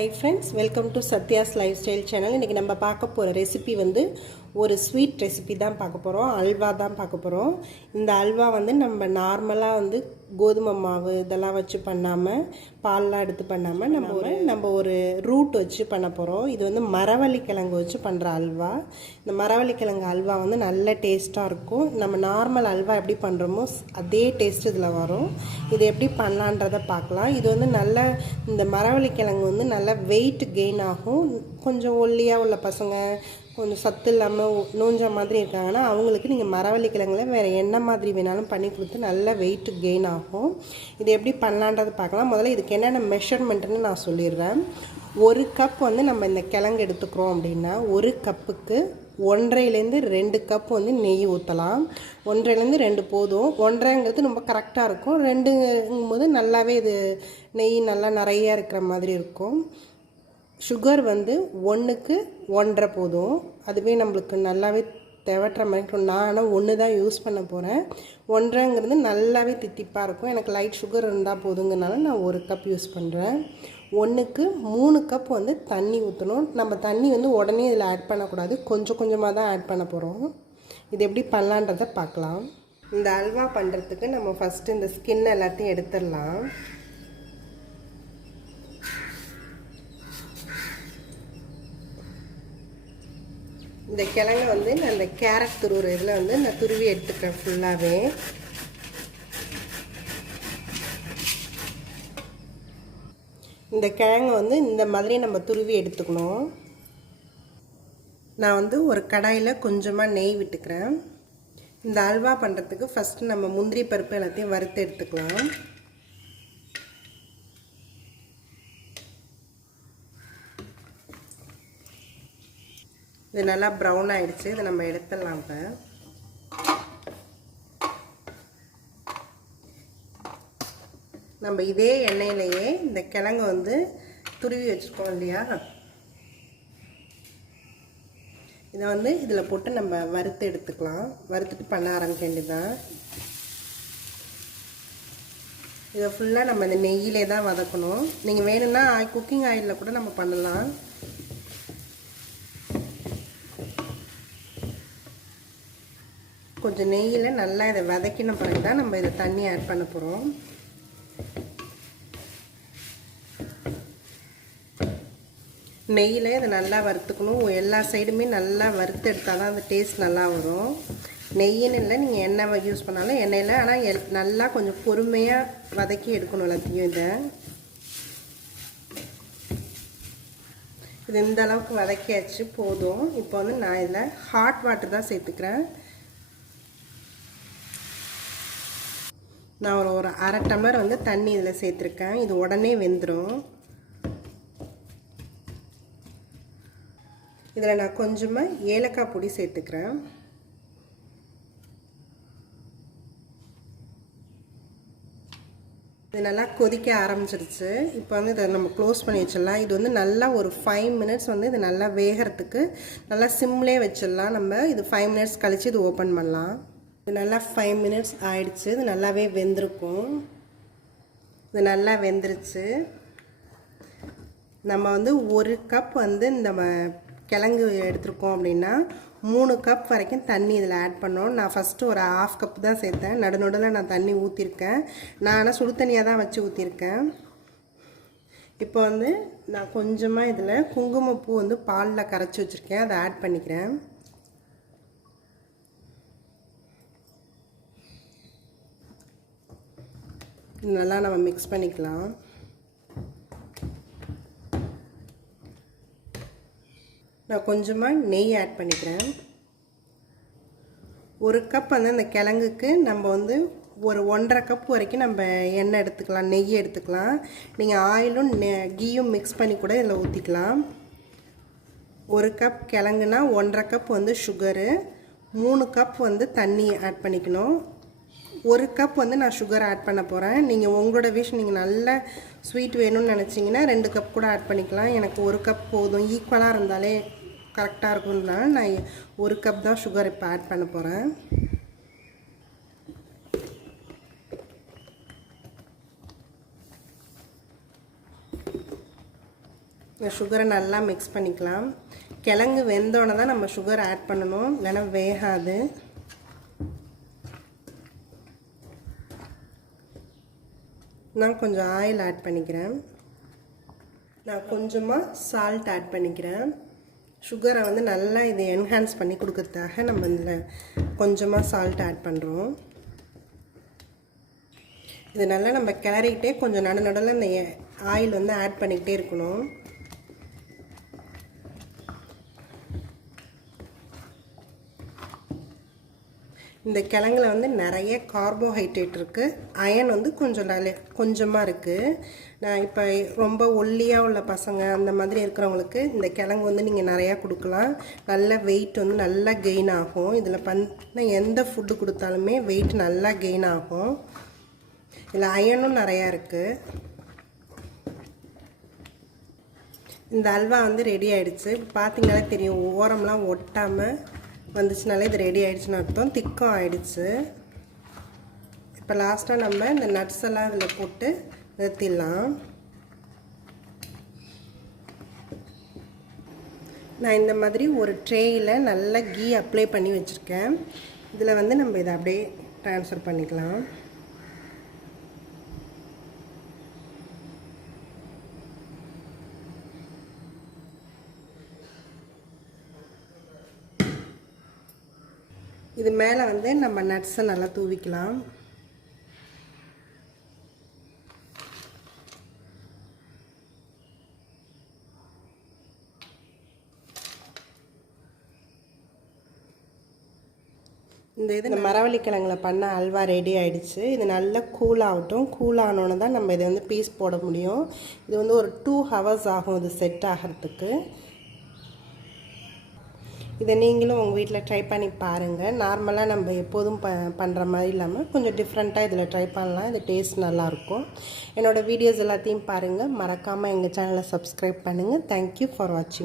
Hi friends, welcome to Satya's Lifestyle channel. இன்னைக்கு நம்ம பார்க்க போற ரெசிபி வந்து ஒரு ஸ்வீட் ரெசிபி தான் பார்க்க போறோம். அல்வா தான் பார்க்க போறோம். இந்த அல்வா வந்து நம்ம நார்மலா வந்து கோதுமை மாவு இதெல்லாம் வச்சு பண்ணாம பால்லாம் எடுத்து பண்ணாம நம்ம ஒரு ரூட் வச்சு பண்ண போறோம். இது வந்து மரவள்ளி கிழங்கு வச்சு பண்ற அல்வா. இந்த மரவள்ளி கிழங்கு அல்வா வந்து நல்ல டேஸ்டா இருக்கும். நம்ம நார்மல் அல்வா எப்படி பண்றோமோ அதே டேஸ்ட் இதுல வரும். இது எப்படி பண்ணலாம்ன்றதை பார்க்கலாம். இது வந்து நல்ல இந்த மரவள்ளி கிழங்கு வந்து நல்ல வெயிட் கெயின் ஆகும். கொஞ்சம் ஒல்லியாக உள்ள பசங்க கொஞ்சம் சத்து இல்லாமல் நோஞ்ச மாதிரி இருக்காங்கன்னா அவங்களுக்கு நீங்கள் மரவள்ளி கிழங்குல வேறு என்ன மாதிரி வேணாலும் பண்ணி கொடுத்து நல்ல வெயிட் கெயின் ஆகும். இது எப்படி பண்ணலான்றது பார்க்கலாம். முதல்ல இதுக்கு என்னென்ன மெஷர்மெண்ட்டுன்னு நான் சொல்லிடுறேன். ஒரு கப் வந்து நம்ம இந்த கிழங்கு எடுத்துக்கிறோம் அப்படின்னா ஒரு கப்புக்கு 1.5லேருந்து 2 கப் வந்து நெய் ஊற்றலாம். 1.5லேருந்து 2 போதும். 1.5ங்கிறது ரொம்ப கரெக்டாக இருக்கும். 2ங்கும்போது நல்லாவே இது நெய் நல்லா நிறையா இருக்கிற மாதிரி இருக்கும். சுகர் வந்து 1க்கு 1.5 போதும். அதுவே நம்மளுக்கு நல்லாவே தேவற்ற மாதிரி. நான் ஆனால் 1 தான் யூஸ் பண்ண போகிறேன். 1.5ங்கிறது நல்லாவே தித்திப்பாக இருக்கும். எனக்கு லைட் சுகர் இருந்தால் போதுங்கனால நான் 1 கப் யூஸ் பண்ணுறேன். 1க்கு 3 கப் வந்து தண்ணி ஊற்றணும். நம்ம தண்ணி வந்து உடனே இதில் ஆட் பண்ணக்கூடாது. கொஞ்சம் கொஞ்சமாக தான் ஆட் பண்ண போகிறோம். இது எப்படி பண்ணலான்றதை பார்க்கலாம். இந்த அல்வா பண்ணுறதுக்கு நம்ம ஃபஸ்ட்டு இந்த ஸ்கின் எல்லாத்தையும் எடுத்துடலாம். இந்த கிழங்கு வந்து நான் இந்த கேரட் துருவுற இதில் வந்து நான் துருவி எடுத்துக்கிறேன் ஃபுல்லாகவே. இந்த கிழங்கு வந்து இந்த மாதிரி நம்ம துருவி எடுத்துக்கணும். நான் வந்து ஒரு கடாயில் கொஞ்சமாக நெய் விட்டுக்கிறேன். இந்த அல்வா பண்ணுறதுக்கு ஃபஸ்ட்டு நம்ம முந்திரி பருப்பு எல்லாத்தையும் வறுத்து எடுத்துக்கலாம். இது நல்லா ப்ரௌன் ஆகிடுச்சு. இதை நம்ம எடுத்துடலாம். இப்போ நம்ம இதே எண்ணெயிலேயே இந்த கிழங்கு வந்து துருவி வச்சுருக்கோம் இல்லையா, இதை வந்து இதில் போட்டு நம்ம வறுத்து எடுத்துக்கலாம். வறுத்துட்டு பண்ண ஆரம்பிக்க வேண்டியதுதான். இதை ஃபுல்லாக நம்ம இந்த நெய்யிலே தான் வதக்கணும். நீங்கள் வேணும்னா குக்கிங் ஆயிலில் கூட நம்ம பண்ணலாம். கொஞ்சம் நெய்யில் நல்லா இதை வதக்கின பிறகு தான் நம்ம இதை தண்ணி ஆட் பண்ண போகிறோம். நெய்யில் இதை நல்லா வறுத்துக்கணும். எல்லா சைடுமே நல்லா வறுத்து எடுத்தால் தான் அந்த டேஸ்ட் நல்லா வரும். நெய்யின்னு இல்லை, நீங்கள் எண்ணெய் யூஸ் பண்ணாலும் எண்ணெயில், ஆனால் நல்லா கொஞ்சம் பொறுமையாக வதக்கி எடுக்கணும் எல்லாத்தையும். இது இந்த அளவுக்கு வதக்கியாச்சு போதும். இப்போ வந்து நான் இதில் ஹாட் வாட்டர் தான் சேர்த்துக்கிறேன். நான் ஒரு 1/2 டம்ளர் வந்து தண்ணி இதில் சேர்த்துருக்கேன். இது உடனே வெந்துடும். இதில் நான் கொஞ்சமாக ஏலக்காய் பொடி சேர்த்துக்கிறேன். இது நல்லா கொதிக்க ஆரம்பிச்சிருச்சு. இப்போ வந்து இதை நம்ம க்ளோஸ் பண்ணி வச்சிடலாம். இது வந்து நல்லா ஒரு 5 மினிட்ஸ் வந்து இது நல்லா வேகிறதுக்கு நல்லா சிம்லேயே வச்சிடலாம். நம்ம இது 5 மினிட்ஸ் கழித்து இது ஓப்பன் பண்ணலாம். இது நல்லா 5 மினிட்ஸ் ஆயிடுச்சு. இது நல்லாவே வெந்திருக்கும். இது நல்லா வெந்துருச்சு. நம்ம வந்து 1 கப் வந்து இந்த கிழங்கு எடுத்துருக்கோம் அப்படின்னா 3 கப் வரைக்கும் தண்ணி இதில் ஆட் பண்ணோம். நான் ஃபஸ்ட்டு ஒரு 1/2 கப் தான் சேர்த்தேன். நடுநடுவில் நான் தண்ணி ஊற்றிருக்கேன். நான் ஆனால் சுடு தண்ணியாக தான் வச்சு ஊற்றிருக்கேன். இப்போ வந்து நான் கொஞ்சமாக இதில் குங்குமப்பூ வந்து பாலில் கரைச்சி வச்சுருக்கேன். அதை ஆட் பண்ணிக்கிறேன். நல்லா நம்ம மிக்ஸ் பண்ணிக்கலாம். நான் கொஞ்சமாக நெய் ஆட் பண்ணிக்கிறேன். 1 கப் வந்து அந்த கிழங்குக்கு நம்ம வந்து ஒரு 1.5 கப் வரைக்கும் நம்ம எண்ணெய் எடுத்துக்கலாம், நெய் எடுத்துக்கலாம். நீங்கள் ஆயிலும் கீயும் மிக்ஸ் பண்ணி கூட இதில் ஊற்றிக்கலாம். 1 கப் கிழங்குனா 1.5 கப் வந்து சுகரு, 3 கப் வந்து தண்ணி ஆட் பண்ணிக்கணும். 1 கப் வந்து நான் சுகர் ஆட் பண்ண போகிறேன். நீங்கள் உங்களோட விஷ், நீங்கள் நல்ல ஸ்வீட் வேணும்னு நினச்சிங்கன்னா 2 கப் கூட ஆட் பண்ணிக்கலாம். எனக்கு 1 கப் போதும். ஈக்குவலாக இருந்தாலே கரெக்டாக இருக்கும்னால நான் 1 கப் தான் சுகர் இப்போ ஆட் பண்ண போகிறேன். இந்த சுகரை நல்லா மிக்ஸ் பண்ணிக்கலாம். கிழங்கு வெந்தோடனே தான் நம்ம சுகர் ஆட் பண்ணணும், இல்லைன்னா வேகாது. நான் கொஞ்சம் ஆயில் ஆட் பண்ணிக்கிறேன். நான் கொஞ்சமாக சால்ட் ஆட் பண்ணிக்கிறேன். சுகரை வந்து நல்லா இதை என்ஹான்ஸ் பண்ணி கொடுக்கறதுக்காக நம்ம இதில் கொஞ்சமாக சால்ட் ஆட் பண்ணுறோம். இது நல்லா நம்ம கிளறிக்கிட்டே கொஞ்சம் நடுவில் இந்த ஆயில் வந்து ஆட் பண்ணிக்கிட்டே இருக்கணும். இந்த கிழங்குல வந்து நிறைய கார்போஹைட்ரேட் இருக்குது, அயன் வந்து கொஞ்சமாக இருக்குது. நான் இப்போ ரொம்ப ஒல்லியாக உள்ள பசங்க அந்த மாதிரி இருக்கிறவங்களுக்கு இந்த கிழங்கு வந்து நீங்கள் நிறையா கொடுக்கலாம். நல்ல வெயிட் வந்து நல்லா கெயின் ஆகும். இதில் பண்ண எந்த ஃபுட்டு கொடுத்தாலுமே வெயிட் நல்லா கெயின் ஆகும். இதில் அயனும் நிறையா இருக்குது. இந்த அல்வா வந்து ரெடி ஆகிடுச்சு. பார்த்தீங்கன்னாலே தெரியும், ஓரம்லாம் ஒட்டாமல் வந்துச்சுனாலே இது ரெடி ஆகிடுச்சுன்னு அர்த்தம். திக்கம் ஆகிடுச்சு. இப்போ லாஸ்ட்டாக நம்ம இந்த நட்ஸ் எல்லாம் இதில் போட்டு நிறுத்திடலாம். நான் இந்த மாதிரி ஒரு ட்ரேயில் நல்லா கீ அப்ளை பண்ணி வச்சுருக்கேன். இதில் வந்து நம்ம இதை அப்படியே ட்ரான்ஸ்ஃபர் பண்ணிக்கலாம். இது மேலே வந்து நம்ம நட்ஸை நல்லா தூவிக்கலாம். இந்த மரவள்ளி கிழங்குல பண்ண அல்வா ரெடி ஆகிடுச்சு. இது நல்லா கூல் ஆகட்டும். கூல் ஆனோன்னு தான் நம்ம இதை வந்து பீஸ் போட முடியும். இது வந்து ஒரு 2 hours ஆகும் இது செட் ஆகிறதுக்கு. இதை நீங்களும் உங்கள் வீட்டில் ட்ரை பண்ணி பாருங்கள். நார்மலாக நம்ம எப்போதும் பண்ணுற மாதிரி இல்லாமல் கொஞ்சம் டிஃப்ரெண்ட்டாக இதில் ட்ரை பண்ணலாம். இது டேஸ்ட் நல்லாயிருக்கும். என்னோடய வீடியோஸ் எல்லாத்தையும் பாருங்கள். மறக்காமல் எங்கள் சேனலை சப்ஸ்கிரைப் பண்ணுங்கள். தேங்க்யூ ஃபார் வாட்சிங்.